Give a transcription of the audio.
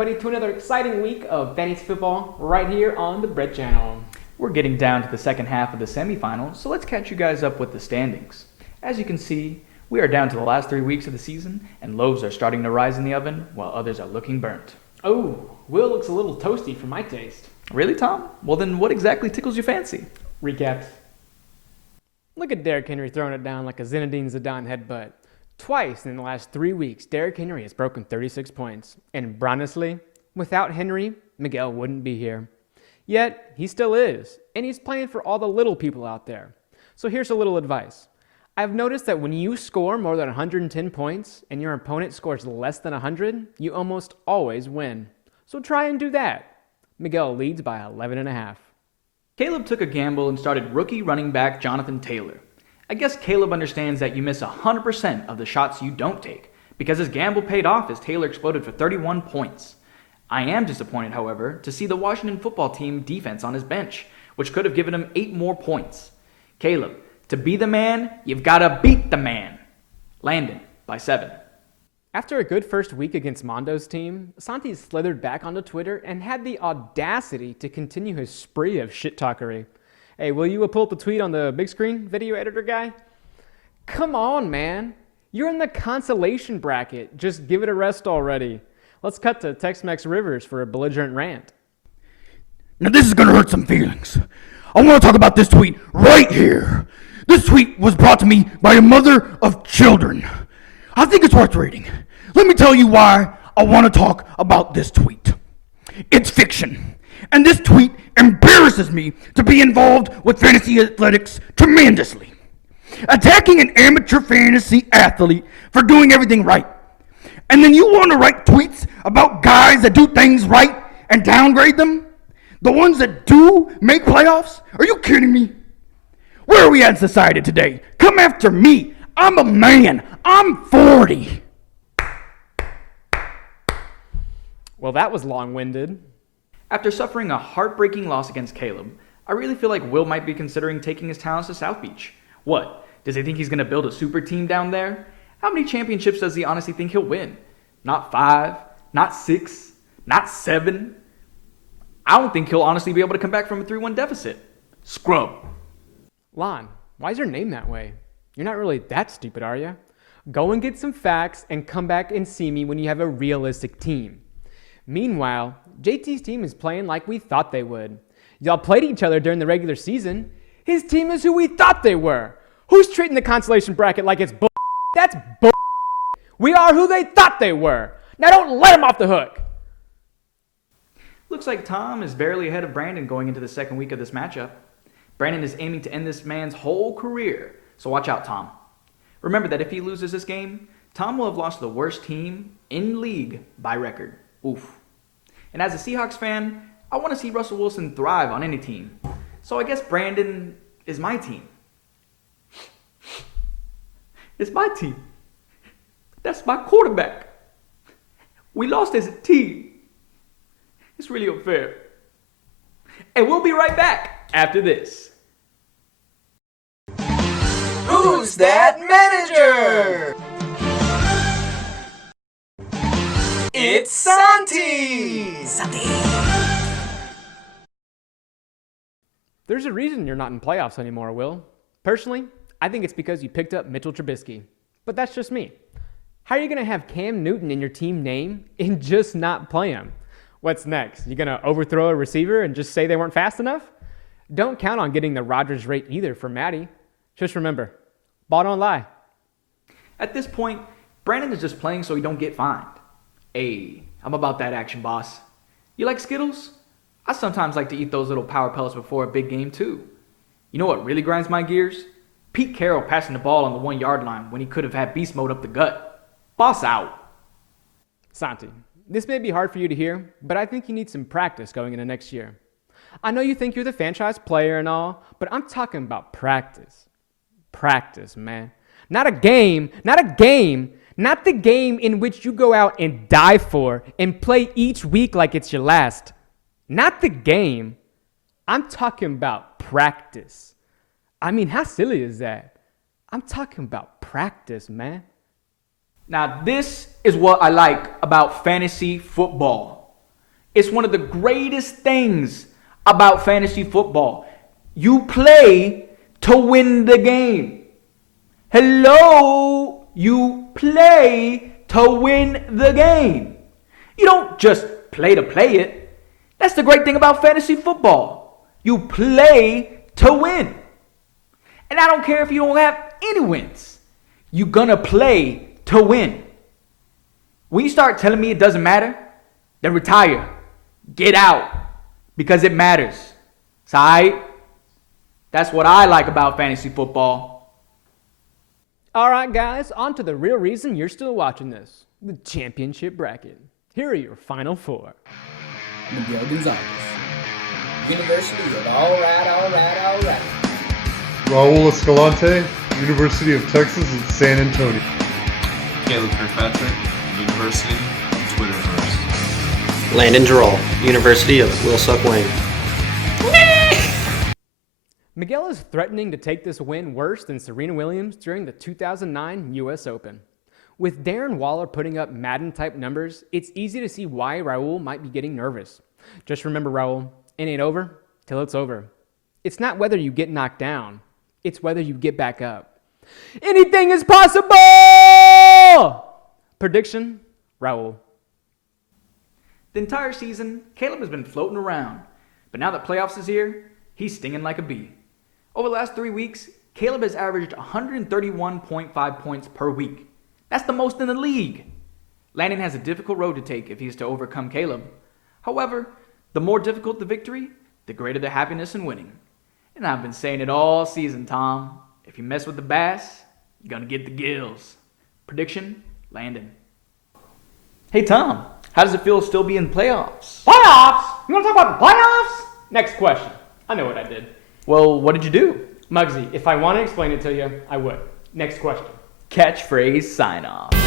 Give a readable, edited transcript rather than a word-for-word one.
everybody, to another exciting week of fantasy football right here on the Brett Channel. We're getting down to the second half of the semifinals, so let's catch you guys up with the standings. As you can see, we are down to the last 3 weeks of the season, and loaves are starting to rise in the oven, while others are looking burnt. Oh, Will looks a little toasty for my taste. Really, Tom? Well then, what exactly tickles your fancy? Recaps. Look at Derrick Henry throwing it down like a Zinedine Zidane headbutt. Twice in the last 3 weeks, Derrick Henry has broken 36 points. And honestly, without Henry, Miguel wouldn't be here. Yet, he still is. And he's playing for all the little people out there. So here's a little advice. I've noticed that when you score more than 110 points and your opponent scores less than 100, you almost always win. So try and do that. Miguel leads by 11.5. Caleb took a gamble and started rookie running back Jonathan Taylor. I guess Caleb understands that you miss 100% of the shots you don't take, because his gamble paid off as Taylor exploded for 31 points. I am disappointed, however, to see the Washington football team defense on his bench, which could have given him 8 more points. Caleb, to be the man, you've got to beat the man. Landon by 7. After a good first week against Mondo's team, Santi slithered back onto Twitter and had the audacity to continue his spree of shit-talkery. Hey, will you pull up the tweet on the big screen, video editor guy? Come on, man. You're in the consolation bracket. Just give it a rest already. Let's cut to Texmex Rivers for a belligerent rant. Now this is going to hurt some feelings. I want to talk about this tweet right here. This tweet was brought to me by a mother of children. I think it's worth reading. Let me tell you why I want to talk about this tweet. It's fiction. And this tweet embarrasses me to be involved with fantasy athletics tremendously. Attacking an amateur fantasy athlete for doing everything right. And then you want to write tweets about guys that do things right and downgrade them? The ones that do make playoffs? Are you kidding me? Where are we at in society today? Come after me. I'm a man. I'm 40. Well, that was long-winded. After suffering a heartbreaking loss against Caleb, I really feel like Will might be considering taking his talents to South Beach. What? Does he think he's going to build a super team down there? How many championships does he honestly think he'll win? Not 5, not 6, not 7. I don't think he'll honestly be able to come back from a 3-1 deficit. Scrub. Lon, why is your name that way? You're not really that stupid, are you? Go and get some facts and come back and see me when you have a realistic team. Meanwhile, JT's team is playing like we thought they would. Y'all played each other during the regular season. His team is who we thought they were. Who's treating the consolation bracket like it's bull? That's bull. We are who they thought they were. Now don't let them off the hook. Looks like Tom is barely ahead of Brandon going into the second week of this matchup. Brandon is aiming to end this man's whole career, so watch out, Tom. Remember that if he loses this game, Tom will have lost to the worst team in league by record. Oof. And as a Seahawks fan, I want to see Russell Wilson thrive on any team. So I guess Brandon is my team. It's my team. That's my quarterback. We lost as a team. It's really unfair. And we'll be right back after this. Who's that manager? It's Santi! There's a reason you're not in playoffs anymore, Will. Personally, I think it's because you picked up Mitchell Trubisky. But that's just me. How are you going to have Cam Newton in your team name and just not play him? What's next? You going to overthrow a receiver and just say they weren't fast enough? Don't count on getting the Rodgers rate either for Matty. Just remember, ball don't lie. At this point, Brandon is just playing so he don't get fined. Hey, I'm about that action, boss. You like Skittles? I sometimes like to eat those little power pellets before a big game too. You know what really grinds my gears? Pete Carroll passing the ball on the 1-yard line when he could have had beast mode up the gut. Boss out. Santi, this may be hard for you to hear, but I think you need some practice going into next year. I know you think you're the franchise player and all, but I'm talking about practice. Practice, man. Not a game, not the game in which you go out and die for and play each week like it's your last. Not the game. I'm talking about practice. I mean, how silly is that? I'm talking about practice, man. Now, this is what I like about fantasy football. It's one of the greatest things about fantasy football. You play to win the game. Hello, you play to win the game. You don't just play to play it. That's the great thing about fantasy football. You play to win. And I don't care if you don't have any wins. You're gonna play to win. When you start telling me it doesn't matter, then retire. Get out. Because it matters. It's alright? That's what I like about fantasy football. Alright guys, on to the real reason you're still watching this. The championship bracket. Here are your final four. Miguel Gonzalez. University of all right. Raul Escalante, University of Texas at San Antonio. Caleb Kirkpatrick, University of Twitterverse. Landon Jarrell, University of Wilsuck Wayne. Miguel is threatening to take this win worse than Serena Williams during the 2009 US Open. With Darren Waller putting up Madden-type numbers, it's easy to see why Raul might be getting nervous. Just remember, Raul, it ain't over till it's over. It's not whether you get knocked down, it's whether you get back up. Anything is possible! Prediction, Raul. The entire season, Caleb has been floating around. But now that playoffs is here, he's stinging like a bee. Over the last 3 weeks, Caleb has averaged 131.5 points per week. That's the most in the league. Landon has a difficult road to take if he is to overcome Caleb. However, the more difficult the victory, the greater the happiness in winning. And I've been saying it all season, Tom. If you mess with the bass, you're gonna get the gills. Prediction, Landon. Hey Tom, how does it feel to still be in playoffs? Playoffs? You want to talk about the playoffs? Next question. I know what I did. Well, what did you do? Muggsy, if I want to explain it to you, I would. Next question. Catchphrase sign off.